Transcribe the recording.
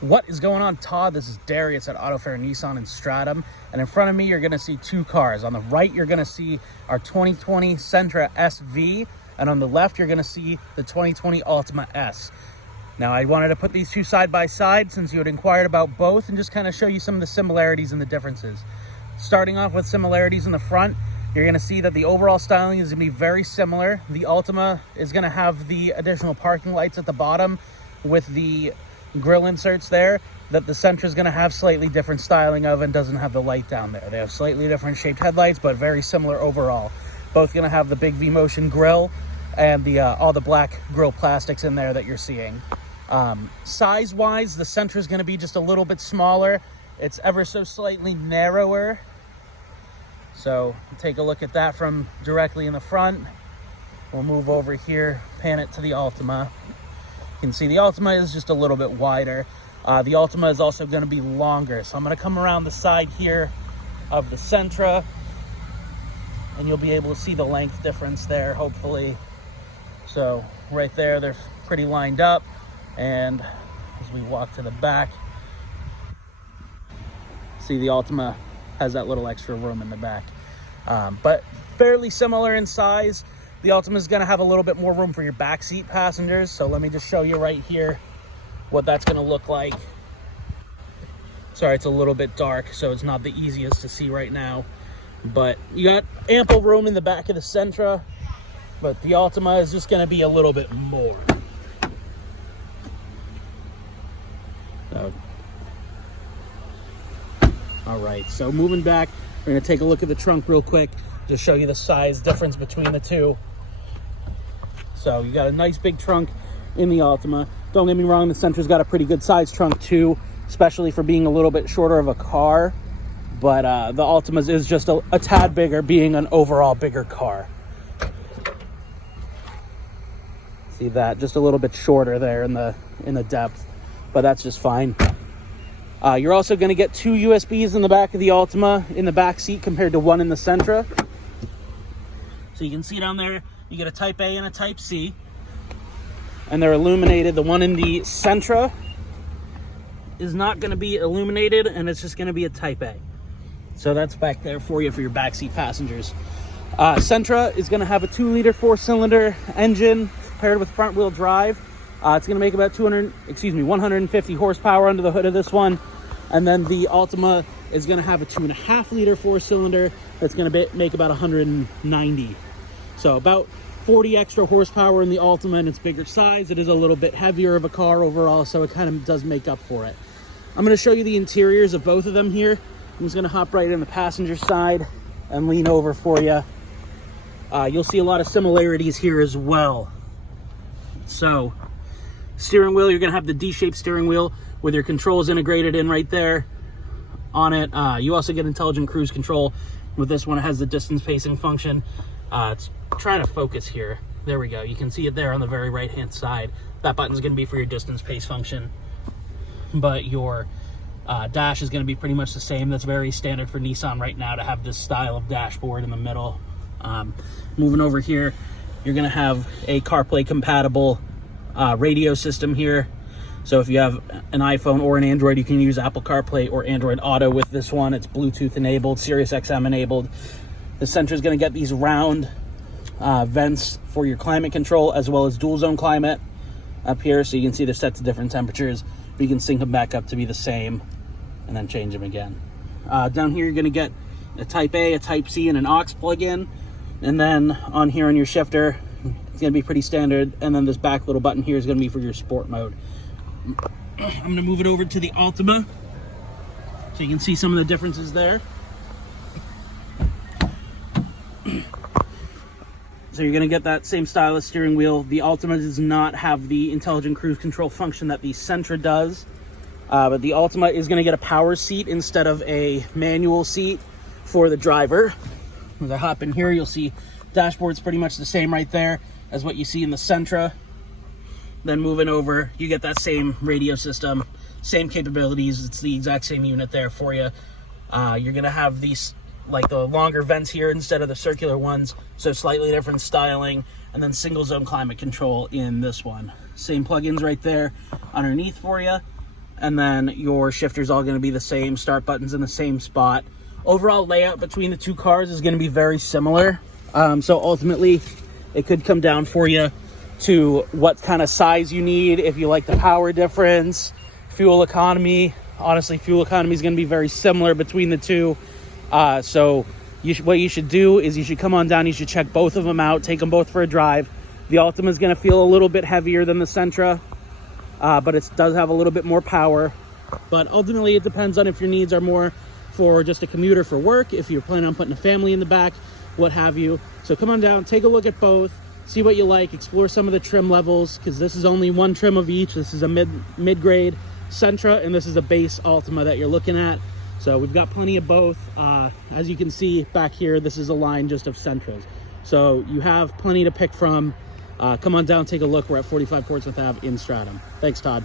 What is going on, Todd? This is Darius at Auto Fair Nissan in Stratham, and in front of me you're going to see two cars. On the right you're going to see our 2020 Sentra SV, and on the left you're going to see the 2020 Altima S. Now I wanted to put these two side by side since you had inquired about both and just kind of show you some of the similarities and the differences. Starting off with similarities in the front, you're going to see that the overall styling is going to be very similar. The Altima is going to have the additional parking lights at the bottom with the grill inserts there that the Sentra is going to have slightly different styling of and doesn't have the light down there. They have slightly different shaped headlights, but very similar overall. Both going to have the big V-motion grill and the all the black grill plastics in there that you're seeing. Size-wise, the Sentra is going to be just a little bit smaller. It's ever so slightly narrower. So take a look at that from directly in the front. We'll move over here, pan it to the Altima. You can see the Altima is just a little bit wider. The Altima is also going to be longer. So I'm going to come around the side here of the Sentra, and you'll be able to see the length difference there, hopefully. So right there, they're pretty lined up. And as we walk to the back, see the Altima has that little extra room in the back. But fairly similar in size. The Altima is going to have a little bit more room for your backseat passengers. So let me just show you right here what that's going to look like. Sorry, it's a little bit dark, so it's not the easiest to see right now. But you got ample room in the back of the Sentra, but the Altima is just going to be a little bit more. So, all right, so moving back, we're going to take a look at the trunk real quick, just show you the size difference between the two. So you got a nice big trunk in the Altima. Don't get me wrong, the Sentra's got a pretty good size trunk too, especially for being a little bit shorter of a car. But the Altima is just a tad bigger, being an overall bigger car. See that? Just a little bit shorter there in the depth, but that's just fine. You're also going to get two USBs in the back of the Altima in the back seat compared to one in the Sentra. So you can see down there, you get a Type A and a Type C. And they're illuminated. The one in the Sentra is not going to be illuminated, and it's just going to be a Type A. So that's back there for you for your backseat passengers. Sentra is going to have a 2-liter 4-cylinder engine paired with front-wheel drive. It's going to make about 150 horsepower under the hood of this one. And then the Altima is going to have a 2.5-liter 4-cylinder that's going to make about 190. So about 40 extra horsepower in the Altima, and its bigger size. It is a little bit heavier of a car overall, so it kind of does make up for it. I'm going to show you the interiors of both of them here. I'm just going to hop right in the passenger side and lean over for you. You'll see a lot of similarities here as well. So, steering wheel, you're going to have the D-shaped steering wheel with your controls integrated in right there on it. You also get intelligent cruise control. With this one, it has the distance pacing function. It's trying to focus here. There we go. You can see it there on the very right-hand side. That button's going to be for your distance pace function. But your dash is going to be pretty much the same. That's very standard for Nissan right now to have this style of dashboard in the middle. Moving over here, you're going to have a CarPlay compatible radio system here. So if you have an iPhone or an Android, you can use Apple CarPlay or Android Auto with this one. It's Bluetooth enabled, Sirius XM enabled. The Sentra is going to get these round vents for your climate control, as well as dual zone climate up here. So you can see they're set to different temperatures, but you can sync them back up to be the same and then change them again. Down here, you're going to get a Type A, a Type C, and an aux plug-in. And then on here on your shifter, it's going to be pretty standard. And then this back little button here is going to be for your sport mode. I'm going to move it over to the Altima so you can see some of the differences there. So you're going to get that same style of steering wheel. The Altima does not have the intelligent cruise control function that the Sentra does. But the Altima is going to get a power seat instead of a manual seat for the driver. As I hop in here, you'll see dashboard's pretty much the same right there as what you see in the Sentra. Then moving over, you get that same radio system, same capabilities. It's the exact same unit there for you. You're going to have these, like the longer vents here instead of the circular ones, so slightly different styling, and then single zone climate control in this one. Same plugins right there underneath for you. and then your shifter's all going to be the same, start button's in the same spot. Overall layout between the two cars is going to be very similar. So ultimately, it could come down for you to what kind of size you need, if you like the power difference, fuel economy. Honestly, fuel economy is going to be very similar between the two. So what you should do is you should come on down, you should check both of them out, take them both for a drive. The Altima is going to feel a little bit heavier than the Sentra, but it does have a little bit more power. But ultimately, it depends on if your needs are more for just a commuter for work, if you're planning on putting a family in the back, what have you. So come on down, take a look at both, see what you like, explore some of the trim levels, because this is only one trim of each. This is a mid-grade Sentra, and this is a base Altima that you're looking at. So we've got plenty of both. As you can see back here, this is a line just of Sentras. So you have plenty to pick from. Come on down, take a look. We're at 45 Portsmouth Ave in Stratham. Thanks, Todd.